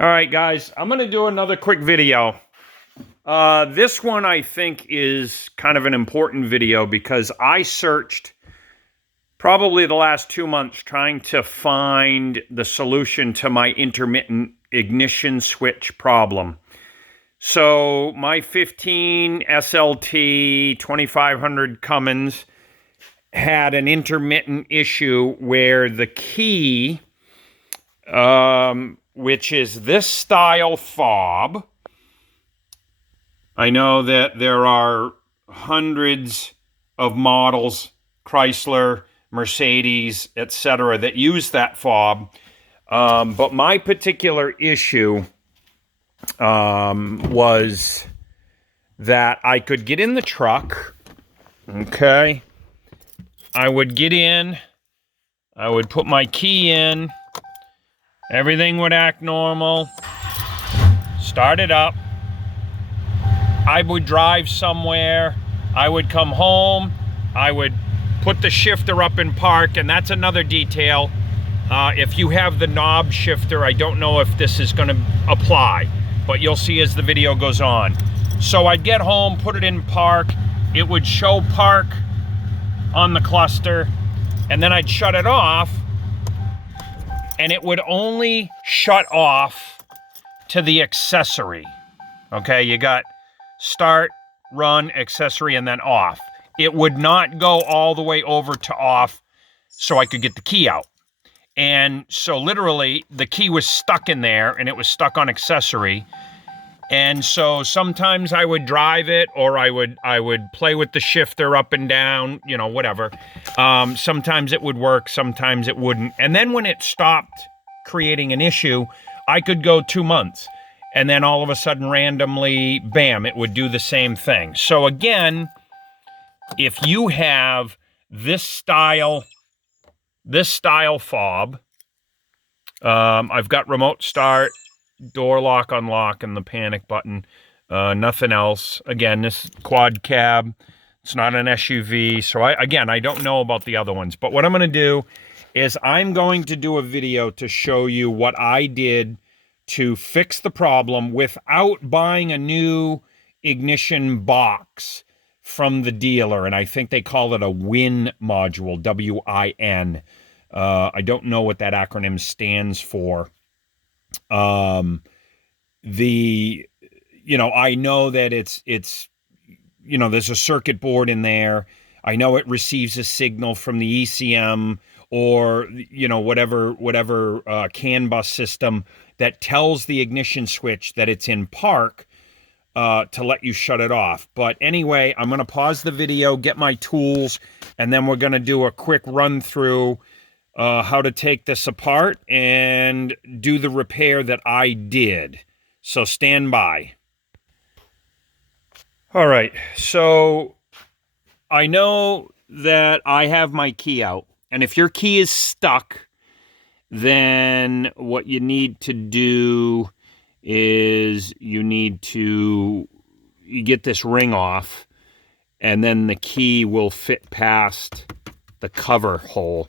All right, guys, I'm going to do another quick video. This one I think is kind of an important video because I searched probably the last 2 months trying to find the solution to my intermittent ignition switch problem. So my 15 SLT 2500 Cummins had an intermittent issue where the key, which is this style fob. I know that there are hundreds of models, Chrysler, Mercedes, etc., that use that fob. But my particular issue was that I could get in the truck, okay? I would get in, I would put my key in, everything would act normal, start it up. I would drive somewhere, I would come home, I would put the shifter up in park, and that's another detail. If you have the knob shifter, I don't know if this is going to apply, but you'll see as the video goes on. So I'd get home, put it in park, it would show park on the cluster, and then I'd shut it off, and it would only shut off to the accessory. Okay, you got start, run, accessory, and then off. It would not go all the way over to off so I could get the key out. And so literally the key was stuck in there and it was stuck on accessory. And so sometimes I would drive it, or I would play with the shifter up and down, you know, whatever. Sometimes it would work, sometimes it wouldn't. And then when it stopped creating an issue, I could go 2 months. And then all of a sudden, randomly, bam, it would do the same thing. So again, if you have this style fob, I've got remote start, door lock, unlock, and the panic button. Nothing else. Again, this quad cab, it's not an SUV. So I don't know about the other ones. But what I'm going to do is I'm going to do a video to show you what I did to fix the problem without buying a new ignition box from the dealer. And I think they call it a WIN module, W-I-N. I don't know what that acronym stands for. I know that it's there's a circuit board in there. I know it receives a signal from the ECM or, whatever CAN bus system that tells the ignition switch that it's in park to let you shut it off. But anyway, I'm going to pause the video, get my tools, and then we're going to do a quick run through how to take this apart and do the repair that I did. So stand by. All right, so I know that I have my key out, and if your key is stuck, then what you need to do is you get this ring off, and then the key will fit past the cover hole.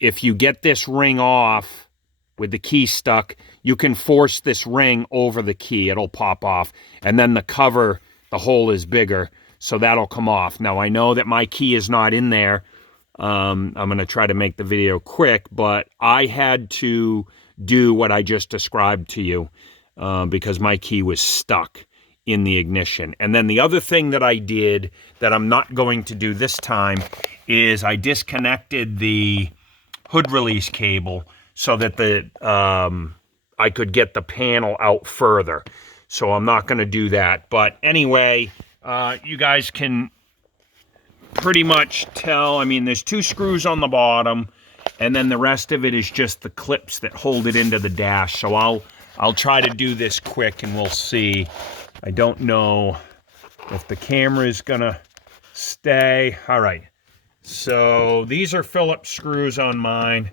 If you get this ring off with the key stuck, you can force this ring over the key. It'll pop off, and then the cover, the hole is bigger, so that'll come off. Now, I know that my key is not in there. I'm going to try to make the video quick, but I had to do what I just described to you because my key was stuck in the ignition. And then the other thing that I did that I'm not going to do this time is I disconnected the hood release cable so that I could get the panel out further. So I'm not going to do that. But anyway, you guys can pretty much tell. I mean, there's 2 screws on the bottom, and then the rest of it is just the clips that hold it into the dash. So I'll try to do this quick, and we'll see. I don't know if the camera is gonna stay. All right. So these are Phillips screws on mine.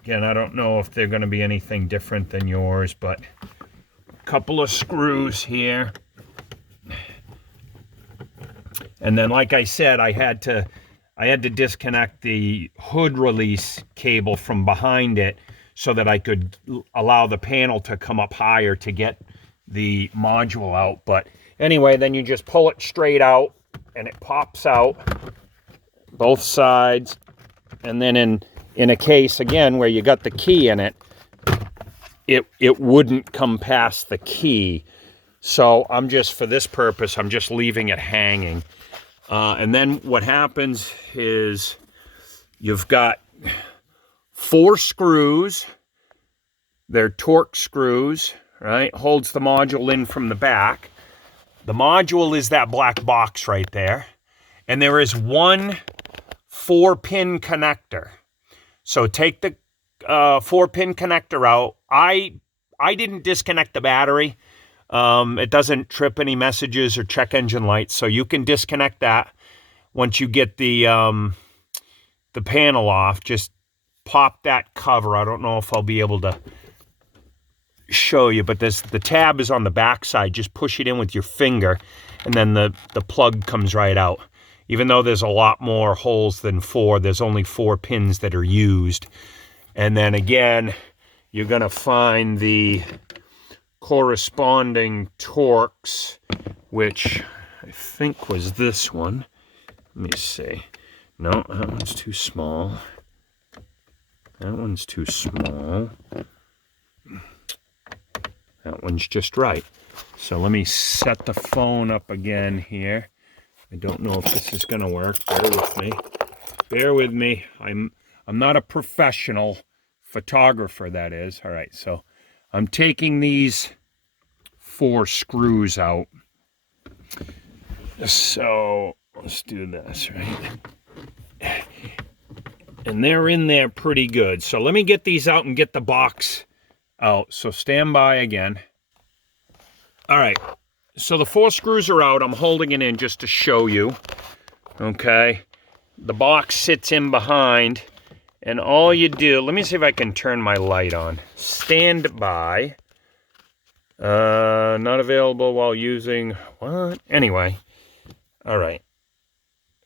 Again, I don't know if they're going to be anything different than yours, but a couple of screws here. And then, like I said, I had to disconnect the hood release cable from behind it so that I could allow the panel to come up higher to get the module out. But anyway, then you just pull it straight out and it pops out both sides. And then in a case, again, where you got the key in it, it wouldn't come past the key. So I'm just, for this purpose, I'm just leaving it hanging. And then what happens is you've got 4 screws. They're torque screws, right? Holds the module in from the back. The module is that black box right there. And there is one 4-pin connector. So take the 4-pin connector out. I didn't disconnect the battery. It doesn't trip any messages or check engine lights, so you can disconnect that once you get the panel off. Just pop that cover. I don't know if I'll be able to show you, but the tab is on the back side. Just push it in with your finger, and then the plug comes right out. Even though there's a lot more holes than 4, there's only 4 pins that are used. And then again, you're going to find the corresponding torques, which I think was this one. Let me see. No, that one's too small. That one's too small. That one's just right. So let me set the phone up again here. I don't know if this is going to work. Bear with me. Bear with me. I'm not a professional photographer, that is. All right, so I'm taking these 4 screws out. So let's do this, right? And they're in there pretty good. So let me get these out and get the box out. So stand by again. All right. So the 4 screws are out. I'm holding it in just to show you. Okay. The box sits in behind. And all you do, let me see if I can turn my light on. Stand by. Not available while using, what? Anyway. All right.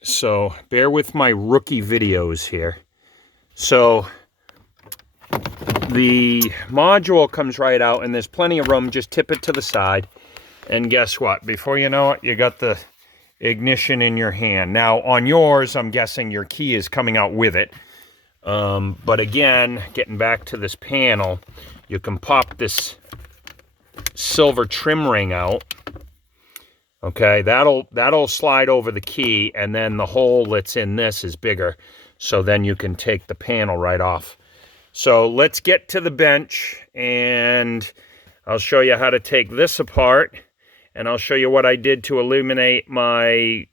So bear with my rookie videos here. So the module comes right out and there's plenty of room. Just tip it to the side. And guess what? Before you know it, you got the ignition in your hand. Now, on yours, I'm guessing your key is coming out with it. But again, getting back to this panel, you can pop this silver trim ring out. Okay, that'll slide over the key, and then the hole that's in this is bigger. So then you can take the panel right off. So let's get to the bench, and I'll show you how to take this apart. And I'll show you what I did to eliminate my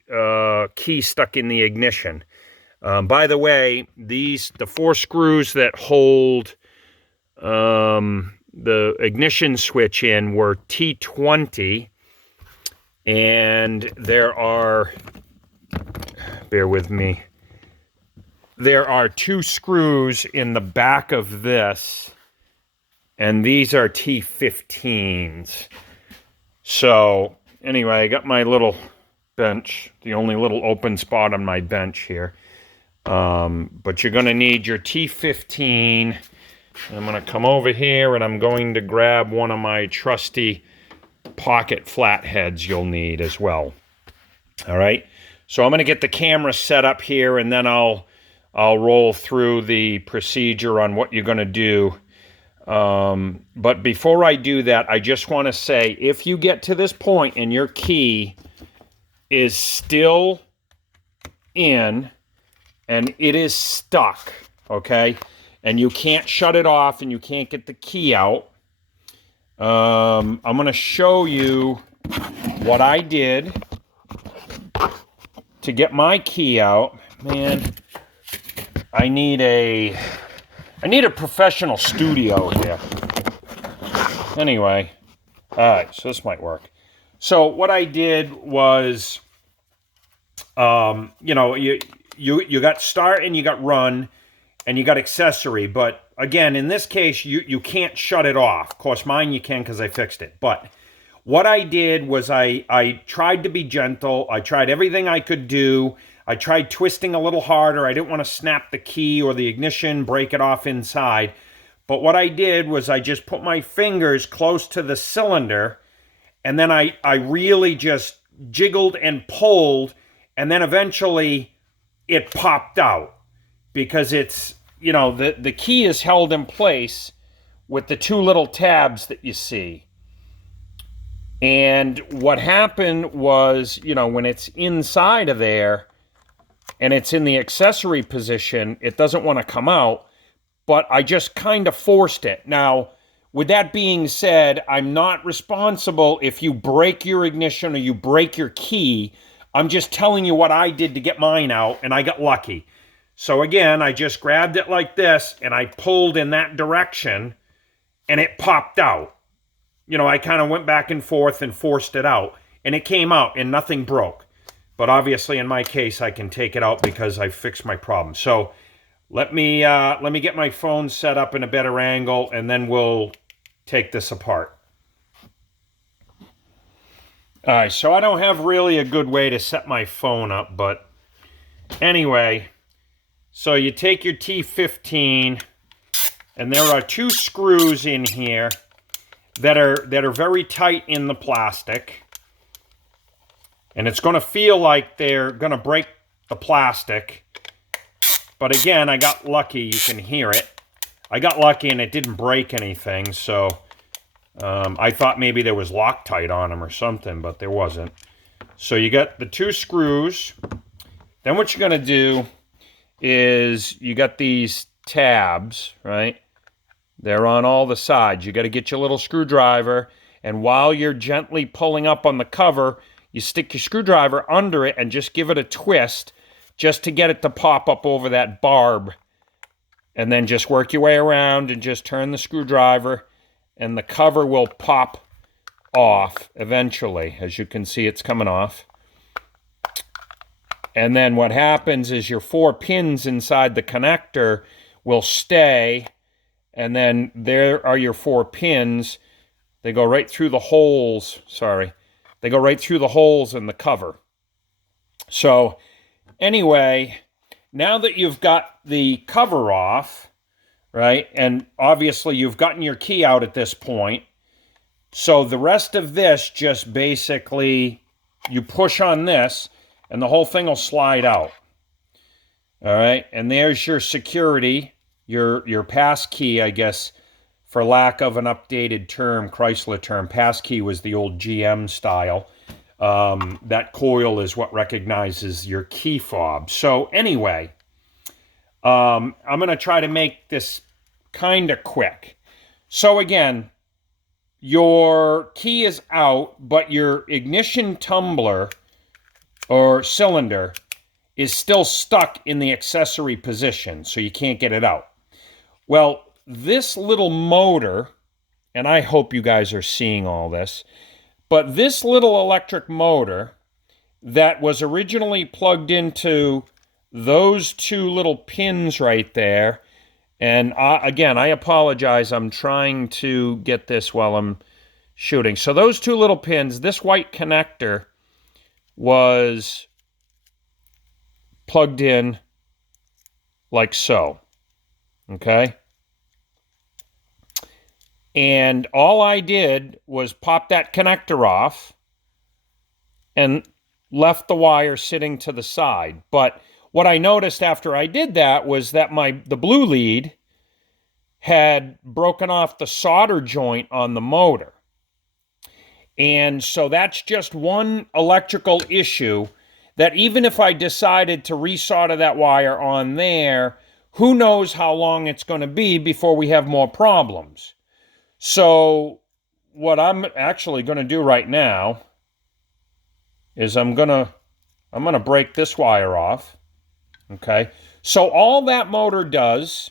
key stuck in the ignition. By the way, the 4 screws that hold the ignition switch in were T20. And there are, bear with me, there are 2 screws in the back of this. And these are T15s. So, anyway, I got my little bench, the only little open spot on my bench here. But you're going to need your T15. I'm going to come over here and I'm going to grab one of my trusty pocket flatheads you'll need as well. All right. So I'm going to get the camera set up here and then I'll roll through the procedure on what you're going to do. But before I do that, I just want to say, if you get to this point and your key is still in and it is stuck, okay, and you can't shut it off and you can't get the key out, I'm going to show you what I did to get my key out. Man, I need a professional studio here. Anyway, all right, so this might work. So what I did was, you know, you got start and you got run and you got accessory. But again, in this case, you can't shut it off. Of course, mine you can because I fixed it. But what I did was I tried to be gentle. I tried everything I could do. I tried twisting a little harder. I didn't want to snap the key or the ignition, break it off inside. But what I did was I just put my fingers close to the cylinder, and then I really just jiggled and pulled, and then eventually it popped out, because it's, you know, the key is held in place with the two little tabs that you see. And what happened was, you know, when it's inside of there and it's in the accessory position, it doesn't want to come out, but I just kind of forced it. Now, with that being said, I'm not responsible if you break your ignition or you break your key. I'm just telling you what I did to get mine out, and I got lucky. So again, I just grabbed it like this, and I pulled in that direction, and it popped out. You know, I kind of went back and forth and forced it out, and it came out, and nothing broke. But obviously, in my case, I can take it out because I fixed my problem. So let me get my phone set up in a better angle, and then we'll take this apart. All right, so I don't have really a good way to set my phone up, but anyway, so you take your T15, and there are two screws in here that are very tight in the plastic, and it's going to feel like they're going to break the plastic. But again, I got lucky. You can hear it. I got lucky and it didn't break anything, so I thought maybe there was Loctite on them or something, but there wasn't. So you got the two screws. Then what you're going to do is you got these tabs, right? They're on all the sides. You got to get your little screwdriver, and while you're gently pulling up on the cover, you stick your screwdriver under it and just give it a twist just to get it to pop up over that barb. And then just work your way around and just turn the screwdriver, and the cover will pop off eventually. As you can see, it's coming off. And then what happens is your 4 pins inside the connector will stay, and then there are your 4 pins. They go right through the holes. They go right through the holes in the cover. So anyway, now that you've got the cover off, right, and obviously you've gotten your key out at this point, so the rest of this just basically, you push on this, and the whole thing will slide out. All right, and there's your security, your pass key, I guess, for lack of an updated term, Chrysler term. Pass key was the old GM style. That coil is what recognizes your key fob. So anyway, I'm going to try to make this kind of quick. So again, your key is out, but your ignition tumbler or cylinder is still stuck in the accessory position, so you can't get it out. Well, this little motor, and I hope you guys are seeing all this, but this little electric motor that was originally plugged into those two little pins right there, and again, I apologize, I'm trying to get this while I'm shooting. So those two little pins, this white connector was plugged in like so, okay? And all I did was pop that connector off and left the wire sitting to the side. But what I noticed after I did that was that the blue lead had broken off the solder joint on the motor. And so that's just one electrical issue that even if I decided to resolder that wire on there, who knows how long it's going to be before we have more problems. So what I'm actually going to do right now is I'm going to break this wire off. Okay? So all that motor does,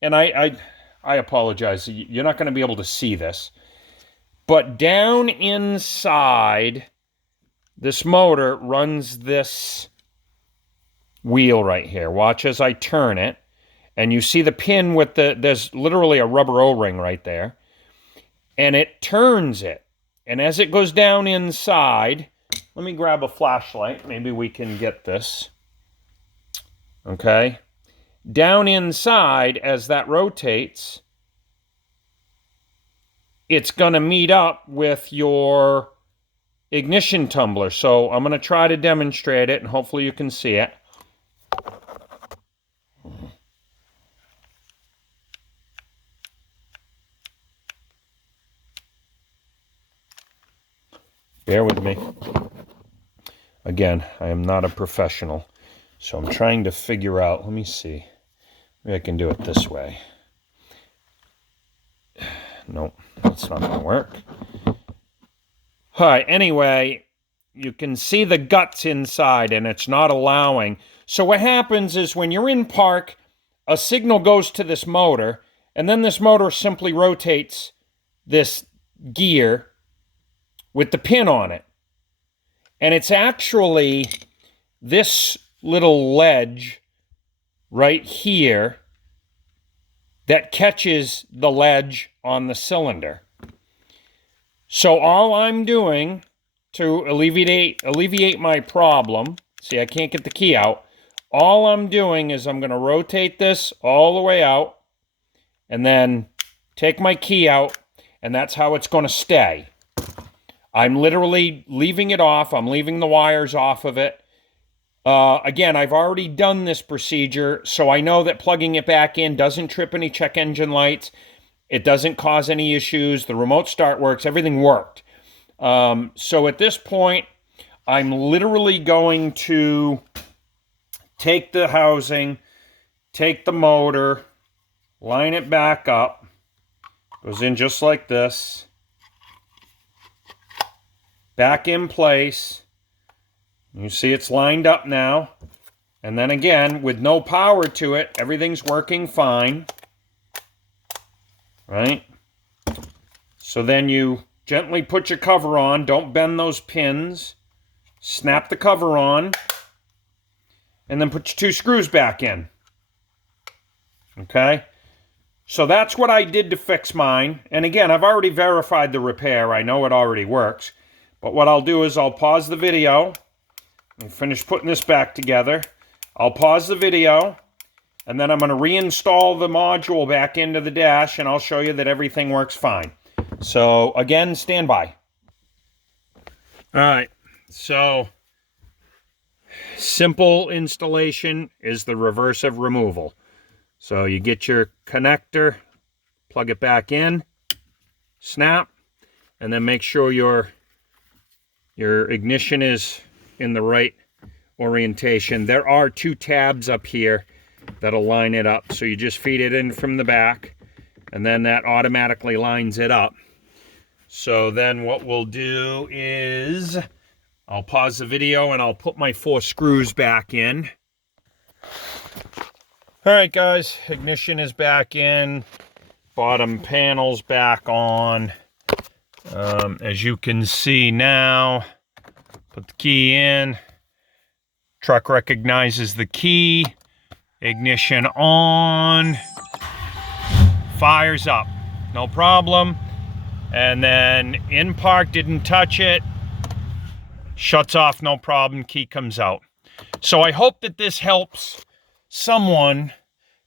and I apologize, you're not going to be able to see this, but down inside this motor runs this wheel right here. Watch as I turn it, and you see the pin with there's literally a rubber O-ring right there, and it turns it. And as it goes down inside, let me grab a flashlight, maybe we can get this. Okay? Down inside, as that rotates, it's going to meet up with your ignition tumbler. So I'm going to try to demonstrate it, and hopefully you can see it. Bear with me. Again, I am not a professional, so I'm trying to figure out, let me see. Maybe I can do it this way. Nope, that's not going to work. All right, anyway, you can see the guts inside, and it's not allowing. So what happens is when you're in park, a signal goes to this motor, and then this motor simply rotates this gear with the pin on it. And it's actually this little ledge right here that catches the ledge on the cylinder. So all I'm doing to alleviate my problem, see, I can't get the key out. All I'm doing is I'm going to rotate this all the way out and then take my key out, and that's how it's going to stay. I'm literally leaving it off. I'm leaving the wires off of it. Again, I've already done this procedure, so I know that plugging it back in doesn't trip any check engine lights. It doesn't cause any issues. The remote start works. Everything worked. So at this point, I'm literally going to take the housing, take the motor, line it back up. Goes in just like this. Back in place. You see it's lined up now. And then again, with no power to it, everything's working fine. Right? So then you gently put your cover on. Don't bend those pins. Snap the cover on. And then put your 2 screws back in. Okay? So that's what I did to fix mine. And again, I've already verified the repair. I know it already works. But what I'll do is I'll pause the video and finish putting this back together. I'll pause the video, and then I'm going to reinstall the module back into the dash, and I'll show you that everything works fine. So again, stand by. All right, so simple installation is the reverse of removal. So you get your connector, plug it back in, snap, and then make sure your ignition is in the right orientation. There are 2 tabs up here that'll line it up. So you just feed it in from the back, and then that automatically lines it up. So then what we'll do is I'll pause the video and I'll put my 4 screws back in. All right, guys, ignition is back in. Bottom panel's back on. As you can see now, put the key in. Truck recognizes the key. Ignition on. Fires up. No problem. And then in park, didn't touch it. Shuts off, no problem. Key comes out. So I hope that this helps someone,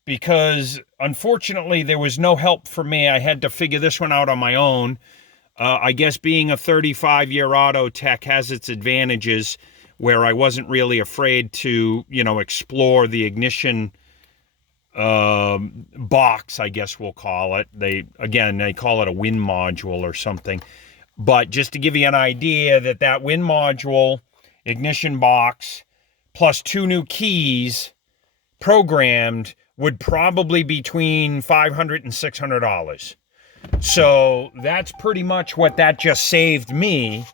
because unfortunately there was no help for me. I had to figure this one out on my own. I guess being a 35-year auto tech has its advantages, where I wasn't really afraid to, explore the ignition box, I guess we'll call it. They call it a wind module or something. But just to give you an idea, that wind module, ignition box, plus 2 new keys programmed would probably be between $500 and $600. So that's pretty much what that just saved me.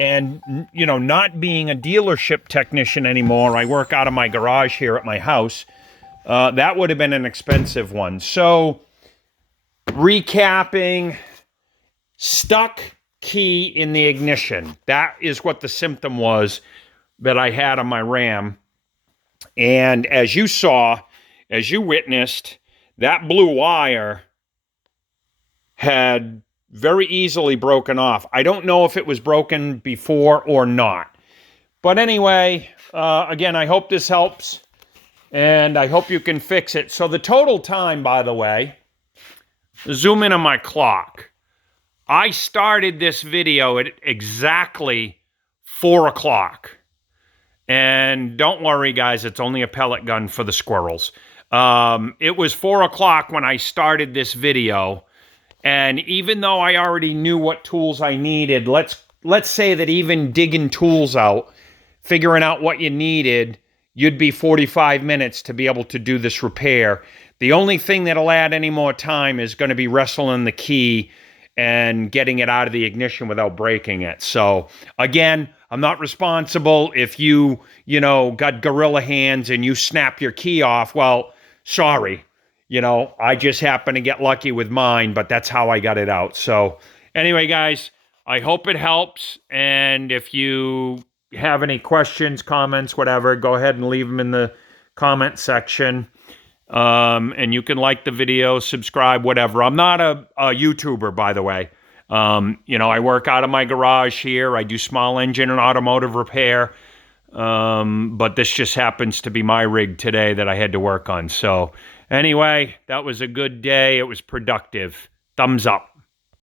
And, not being a dealership technician anymore, I work out of my garage here at my house. That would have been an expensive one. So, recapping, stuck key in the ignition. That is what the symptom was that I had on my Ram. And as you saw, as you witnessed, that blue wire had very easily broken off. I don't know if it was broken before or not. But anyway, again, I hope this helps, and I hope you can fix it. So the total time, by the way, zoom in on my clock. I started this video at exactly 4 o'clock. And don't worry, guys, it's only a pellet gun for the squirrels. It was 4 o'clock when I started this video. And even though I already knew what tools I needed, let's say that even digging tools out, figuring out what you needed, you'd be 45 minutes to be able to do this repair. The only thing that'll add any more time is going to be wrestling the key and getting it out of the ignition without breaking it. So again, I'm not responsible if got gorilla hands and you snap your key off. Well, sorry. I just happened to get lucky with mine, but that's how I got it out. So anyway, guys, I hope it helps. And if you have any questions, comments, whatever, go ahead and leave them in the comment section. And you can like the video, subscribe, whatever. I'm not a YouTuber, by the way. I work out of my garage here. I do small engine and automotive repair. But this just happens to be my rig today that I had to work on. So anyway, that was a good day. It was productive. Thumbs up.